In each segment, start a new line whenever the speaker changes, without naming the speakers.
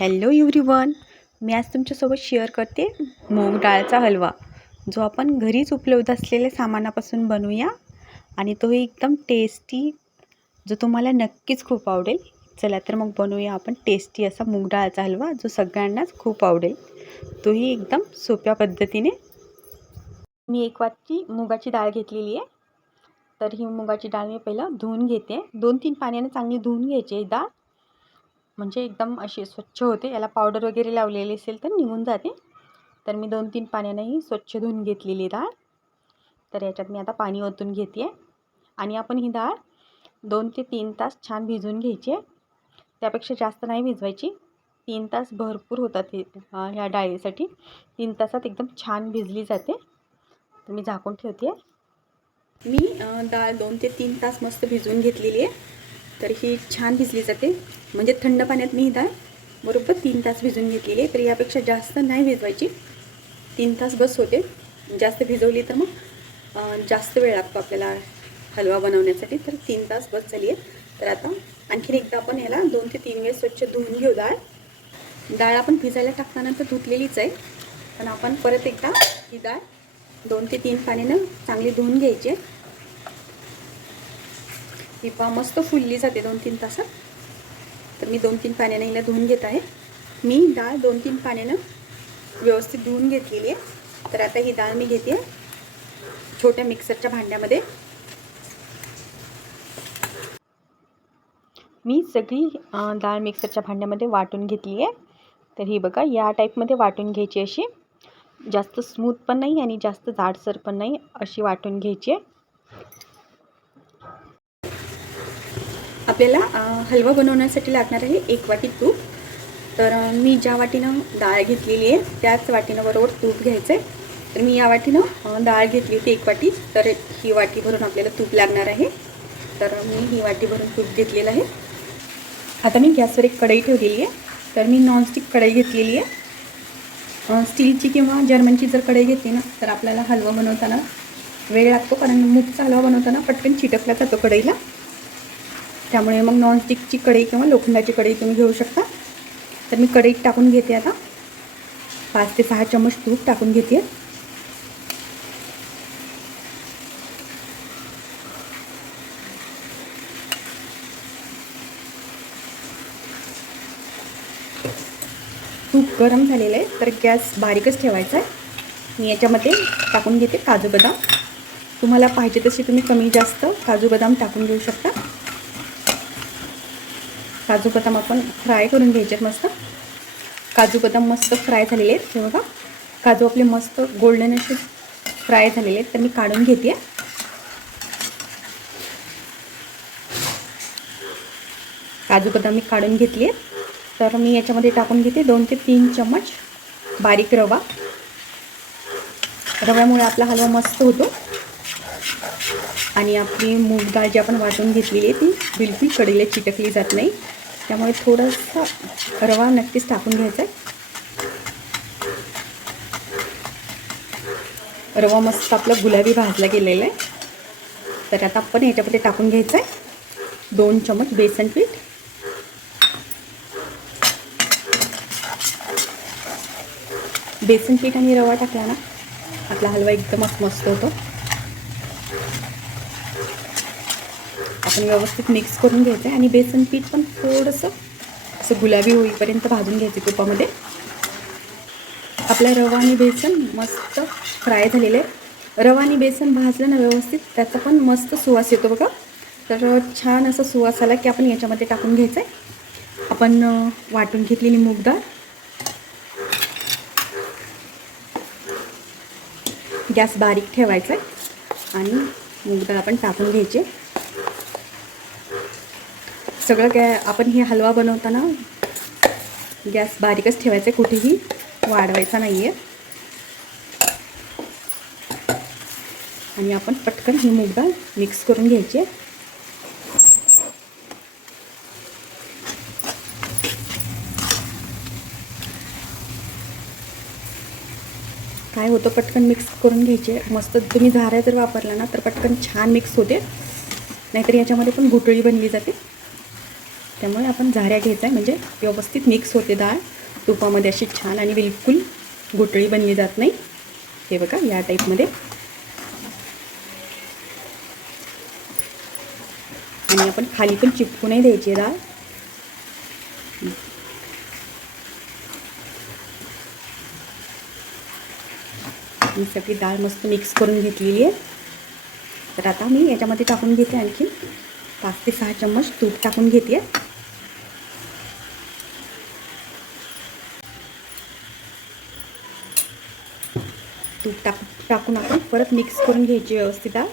Hello everyone मी आज तुमच्यासोबत share करते मूग डाळचा हलवा जो आपण घरीच उपलब्ध असलेल्या सामानापासून बनवूया. आणि तोही एकदम टेस्टी जो तुम्हाला नक्कीच खूप आवडेल. चला तर मग बनवूया आपण टेस्टी असा मूग डाळचा हलवा जो सगळ्यांनाच खूप आवडेल. तोही एकदम सोप्या पद्धतीने. मी एक वाटी मुगाची डाळ घेतलेली आहे. तर ही मुगाची डाळ मी पहिलं धुवून घेते. दोन तीन पाण्याने चांगली धुवून घ्यायची आहे डाळ. म्हणजे एकदम अशी स्वच्छ होते. याला पावडर वगैरे लावलेली असेल तर निघून जाते. तर मी दोन तीन पाण्यानेही स्वच्छ धुवून घेतलेली डाळ. तर याच्यात मी आता पाणी ओतून घेते. आहे आणि आपण ही डाळ दोन ते तीन तास छान भिजून घ्यायची आहे. त्यापेक्षा जास्त नाही भिजवायची. तीन तास भरपूर होतात हे ह्या डाळीसाठी. तीन तासात एकदम छान भिजली जाते. तर मी झाकून ठेवते. आहे मी डाळ दोन ते तीन तास मस्त भिजवून घेतलेली आहे. तर ही छान भिजली जाते. म्हणजे थंड पाण्यात मी डाळ बरोबर तीन तास भिजून घेतलेली आहे. तर यापेक्षा जास्त नाही भिजवायची. तीन तास बस होते. जास्त भिजवली तर मग जास्त वेळ लागतो आपल्याला हलवा बनवण्यासाठी. तर तीन तास बस झाली आहे. तर आता आणखीन एकदा आपण याला दोन ते तीन वेळेस स्वच्छ धुवून घेऊ. डाळ. डाळ आपण भिजायला टाकताना तर धुतलेलीच आहे. पण आपण परत एकदा ही डाळ दोन ते तीन पाण्यानं चांगली धुवून घ्यायची आहे. ही पा मस्त फुलली जाते दोन तीन तासात. तर मी दोन तीन पाण्यानं हिला धुवून घेत आहे. मी डाळ दोन तीन पाण्यानं व्यवस्थित धुवून घेतलेली आहे. तर आता ही डाळ मी घेते छोट्या मिक्सरच्या भांड्यामध्ये. मी सगळी डाळ मिक्सरच्या भांड्यामध्ये वाटून घेतली आहे तर ही बघा या टाईपमध्ये वाटून घ्यायची अशी. जास्त स्मूथ पण नाही आणि जास्त जाडसर पण नाही अशी वाटून घ्यायची आहे. आपल्याला हलवा बनवण्यासाठी लागणार आहे एक वाटी तूप. तर मी ज्या वाटीनं डाळ घेतलेली आहे त्याच वाटीनं बरोबर तूप घ्यायचं आहे तर मी या वाटीनं डाळ घेतली होती एक वाटी तर ही वाटी भरून आपल्याला तूप लागणार आहे. तर मी ही वाटी भरून तूप घेतलेलं आहे. आता मी गॅसवर एक कढई ठेवलेली आहे. तर मी नॉनस्टिक कढई घेतलेली आहे. स्टीलची किंवा जर्मनची जर कढई घेतली ना तर आपल्याला हलवा बनवताना वेळ लागतो कारण मूगचा हलवा बनवताना पटकन चिटकला जातो कढईला. त्यामुळे मग नॉनस्टिकची कढई किंवा लोखंडाची कढई तुम्ही घेऊ शकता. तर मी कढईत टाकून घेते आता. पाच ते सहा चम्मच तूप टाकून घेते. तूप गरम झालेलं आहे तर गॅस बारीकच ठेवायचा आहे. मी याच्यामध्ये टाकून घेते काजू बदाम. तुम्हाला पाहिजे तशी तुम्ही कमी जास्त काजू बदाम टाकून घेऊ शकता. काजू बदाम आपण फ्राय करून घ्यायचे मस्त. काजू बदाम मस्त फ्राय झालेले आहेत. हे बघा. काजू आपले मस्त गोल्डन असे फ्राय झालेले आहेत. तर मी काढून घेते. काजू बदाम मी काढून घेतली आहे तर मी याच्यामध्ये टाकून घेते दोन ते तीन चम्मच बारीक रवा. रव्यामुळे आपला हलवा मस्त होतो. आणि आपली मूग डाळ जी आपण वाटून घेतलेली आहे ती बिलकुल कढईला चिटकली जात नाही. त्यामुळे थोडासा रवा नक्कीच टाकून घ्यायचा आहे. रवा मस्त आपला गुलाबी भाजला गेलेला आहे. तर आता आपण याच्यामध्ये टाकून घ्यायचं आहे. दोन चमच बेसन पीठ. बेसन पीठ आणि रवा टाकला ना आपला हलवा एकदमच मस्त होतो. आपण व्यवस्थित मिक्स करून घ्यायचं आहे आणि बेसन पीठ पण थोडंसं असं गुलाबी होईपर्यंत भाजून घ्यायचं तुपामध्ये. आपला रवा आणि बेसन मस्त फ्राय झालेलं. आहे रवा आणि बेसन भाजलं ना व्यवस्थित त्याचा पण मस्त सुवास येतो बघा. तर छान असा सुवास आला की आपण याच्यामध्ये टाकून घ्यायचं आहे आपण वाटून घेतलेली मूगडाळ गॅस बारीक ठेवायचा आहे आणि मूगडाळ आपण टाकून घ्यायचे. सगळं गॅ आपण हे हलवा बनवताना गॅस बारीकच ठेवायचा आहे कुठेही वाढवायचा नाही आहे आणि आपण पटकन ही मूग डाळ मिक्स करून घ्यायची. आहे काय होतं पटकन मिक्स करून घ्यायचे. मस्त तुम्ही झाऱ्या जर वापरला ना तर पटकन छान मिक्स होते. नाहीतर याच्यामध्ये पण घुटळी बनली जाते. त्यामुळे आपण झाऱ्या घ्यायचा आहे म्हणजे व्यवस्थित मिक्स होते डाळ तुपामध्ये अशी छान आणि बिलकुल घोटळी बनली जात नाही. हे बघा या टाईपमध्ये आणि आपण खाली पण चिपकू नाही द्यायची डाळ मी सगळी डाळ मस्त मिक्स करून घेतलेली आहे. तर आता मी याच्यामध्ये टाकून घेते आणखी पाच ते सहा चम्मच तूप टाकून घेते. तूप टाक टाकून आपण परत मिक्स करून घ्यायची व्यवस्थित डाळ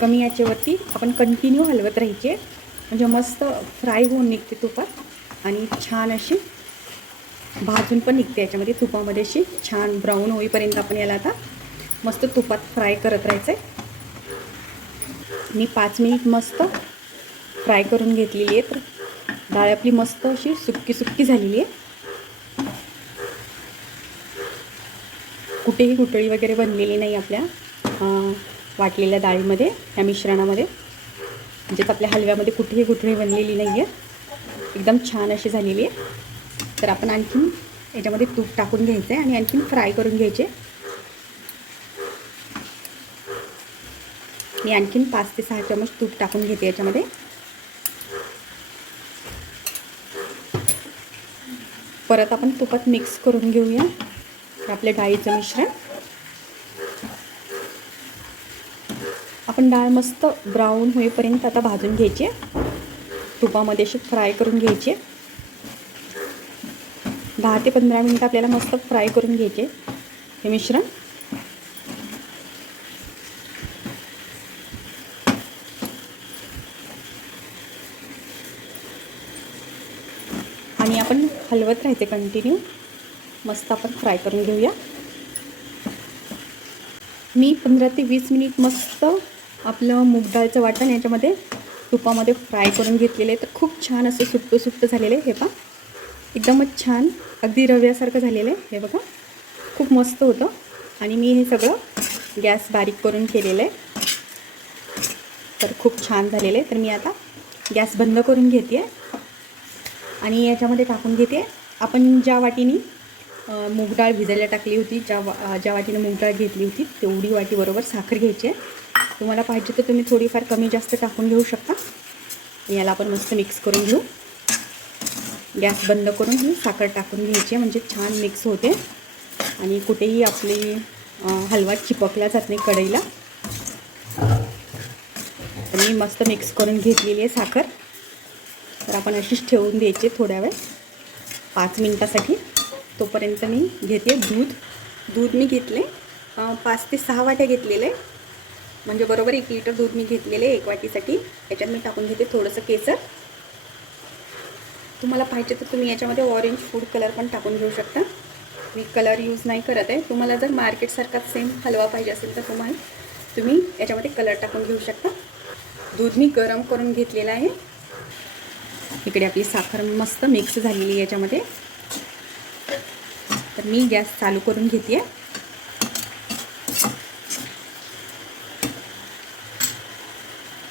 कमी याच्यावरती आपण कंटिन्यू हलवत राहायचे. म्हणजे मस्त फ्राय होऊन निघते तुपात. आणि छान अशी भाजून पण निघते याच्यामध्ये. तुपामध्ये अशी छान ब्राऊन होईपर्यंत आपण याला आता मस्त तुपात फ्राय करत राहायचं आहे मी पाच मिनिट मस्त फ्राय करून घेतलेली आहे. तर डाळ आपली मस्त अशी सुक्की सुक्की झालेली आहे. कुठेही गुटळी वगैरे बनलेली नाही आपल्या वाटलेल्या डाळीमध्ये या मिश्रणामध्ये. म्हणजेच आपल्या हलव्यामध्ये कुठेही कुठळी बनलेली नाही आहे एकदम छान अशी झालेली आहे. तर आपण आणखीन याच्यामध्ये तूप टाकून घ्यायचं आहे आणि आणखीन फ्राय करून घ्यायचे. मी आणखीन पाच ते सहा चमच तूप टाकून घेते याच्यामध्ये. परत आपण तुपात मिक्स करून घेऊया आपल्या डाळीचं मिश्रण. आपण डाळ मस्त ब्राऊन होईपर्यंत आता भाजून घ्यायची. तुपामध्ये अशी फ्राय करून घ्यायची. दहा ते पंधरा मिनटं आपल्याला मस्त फ्राय करून घ्यायचे हे मिश्रण. आणि आपण हलवत राहायचे कंटिन्यू मस्त आपण फ्राय करून घेऊया. मी पंधरा ते वीस मिनिट मस्त आपलं मूग डाळचं वाटण याच्यामध्ये तुपामध्ये फ्राय करून घेतलेले तर खूप छान असं सुट्टं सुट्ट झालेलं आहे हे पहा. एकदमच छान अगदी रव्यासारखं झालेलं आहे हे बघा. खूप मस्त होतं. आणि मी हे सगळं गॅस बारीक करून केलेलं आहे. तर खूप छान झालेलं आहे. तर मी आता गॅस बंद करून घेते. आहे आणि याच्यामध्ये टाकून घेते. आपण ज्या वाटीने मूग डाळ भिजायला टाकली होती ज्या वा ज्या वाटीने मूग डाळ घेतली होती तेवढी वाटीबरोबर साखर घ्यायची आहे. तुम्हाला पाहिजे तर तुम्ही थोडीफार कमी जास्त टाकून घेऊ शकता. याला आपण मस्त मिक्स करून घेऊ. गॅस बंद करून ही साखर टाकून घ्यायची आहे म्हणजे छान मिक्स होते. आणि कुठेही आपली हलवा चिपकला जात नाही कढईला. तर मी मस्त मिक्स करून घेतलेली आहे साखर. तर आपण अशीच ठेवून द्यायची थोड्या वेळ. पाच मिनटासाठी. तोपर्यंत मी घेते दूध. दूध मी घेतले. पाच ते सहा वाट्या घेतलेले. म्हणजे बरोबर एक लिटर दूध मी घेतलेले एक वाटीसाठी. याच्यात मी टाकून घेते थोडंसं केसर. तुम्हाला पाहिजे तर तुम्ही याच्यामध्ये ऑरेंज फूड कलर पण टाकून घेऊ शकता. मी कलर यूज नाही करत आहे. तुम्हाला जर मार्केटसारखा सेम हलवा पाहिजे असेल तर तुम्हाला तुम्ही याच्यामध्ये कलर टाकून घेऊ शकता. दूध मी गरम करून घेतलेलं आहे. इकडे आपली साखर मस्त मिक्स झालेली आहे याच्यामध्ये. तर मी गॅस चालू करून घेते.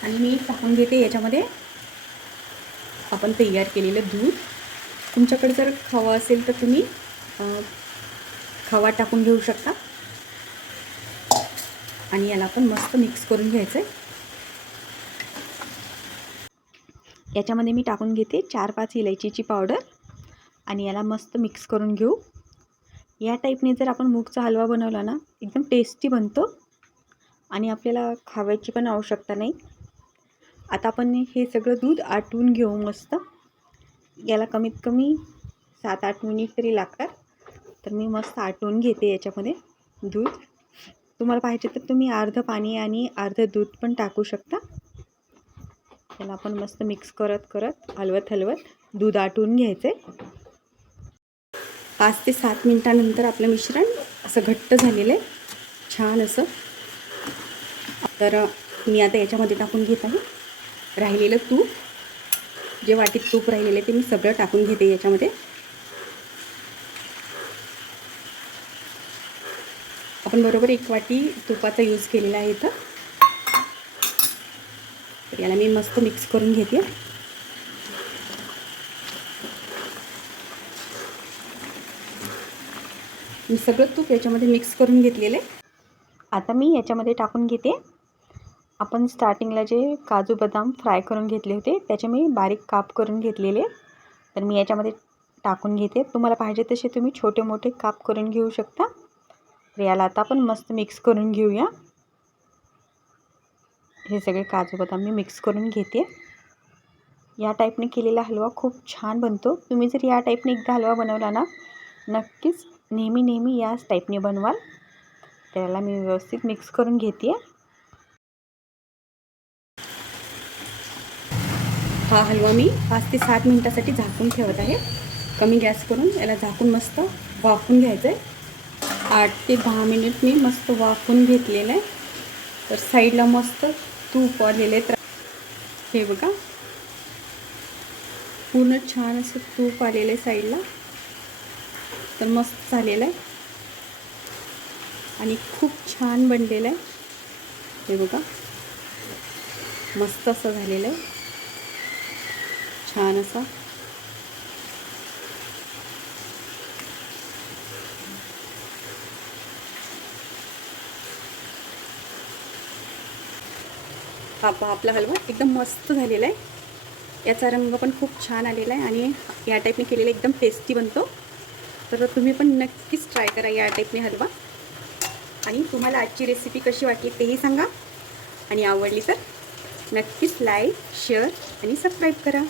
आणि मी टाकून घेते याच्यामध्ये. आपण तयार केलेलं दूध. तुमच्याकडे जर खवा असेल तर तुम्ही खवा टाकून घेऊ शकता. आणि याला आपण मस्त मिक्स करून घ्यायचं आहे याच्यामध्ये मी टाकून घेते चार पाच इलायचीची पावडर आणि याला मस्त मिक्स करून घेऊ. या टाईपने जर आपण मूगचा हलवा बनवला ना एकदम टेस्टी बनतो आणि आपल्याला खावायची पण आवश्यकता नाही. आता आपण हे सगळं दूध आटवून घेऊ मस्त. याला कमीत कमी सात आठ मिनिट तरी लागतात. तर मी मस्त आटवून घेते याच्यामध्ये दूध. तुम्हाला पाहिजे तर तुम्ही अर्धं पाणी आणि अर्धं दूध पण टाकू शकता. त्याला आपण मस्त मिक्स करत करत हलवत हलवत दूध आटून घ्यायचं पाच ते सात मिनटानंतर आपलं मिश्रण असं घट्ट झालेलं आहे. छान असं. तर मी आता याच्यामध्ये टाकून घेत आहे. राहिलेलं तूप. जे वाटीत तूप राहिलेलं आहे ते मी सगळं टाकून घेते याच्यामध्ये. आपण बरोबर एक वाटी तुपाचा यूज केलेला आहे इथं. तर याला मी मस्त मिक्स करून घेते. मी सगळं तूप याच्यामध्ये मिक्स करून घेतलेलं आता मी याच्यामध्ये टाकून घेते. आपण स्टार्टिंगला जे काजू बदाम फ्राय करून घेतले होते त्याचे मी बारीक काप करून घेतलेले. तर मी याच्यामध्ये टाकून घेते. तुम्हाला पाहिजे तसे तुम्ही छोटे मोठे काप करून घेऊ शकता. तर याला आता आपण मस्त मिक्स करून घेऊया. हे सगळे काजू बदाम मी मिक्स करून घेते. या टाईपने केलेला हलवा खूप छान बनतो. तुम्ही जर या टाईपने एकदा हलवा बनवला ना नक्कीच नेहमी नेहमी याच टाईपने बनवाल. त्याला मी व्यवस्थित मिक्स करून घेते. हा हलवा मी पाच ते सात मिनटासाठी झाकून ठेवत आहे. कमी गॅस करून याला झाकून मस्त वाफून घ्यायचं आहे आठ ते दहा मिनिट मी मस्त वाफून घेतलेलं आहे. तर साईडला मस्त तूप आलेलं आहे तर हे बघा. पूर्ण छान असं तूप आलेलं आहे साईडला. तर मस्त झालेलं आहे. आणि खूप छान बनलेलं आहे. हे बघा. मस्त असं झालेलं आहे. छान असा हा आपला हलवा एकदम मस्त झालेला आहे. याचा रंग पण खूप छान आलेला आहे आणि या टाईपने केलेला एकदम टेस्टी बनतो. तर तुम्ही पण नक्कीच ट्राय करा या टाईपने हलवा. आणि तुम्हाला आजची रेसिपी कशी वाटली तेही सांगा. आणि आवडली तर नक्कीच लाईक शेअर आणि सबस्क्राईब करा.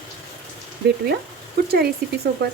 भेटूया पुढच्या रेसिपीसोबत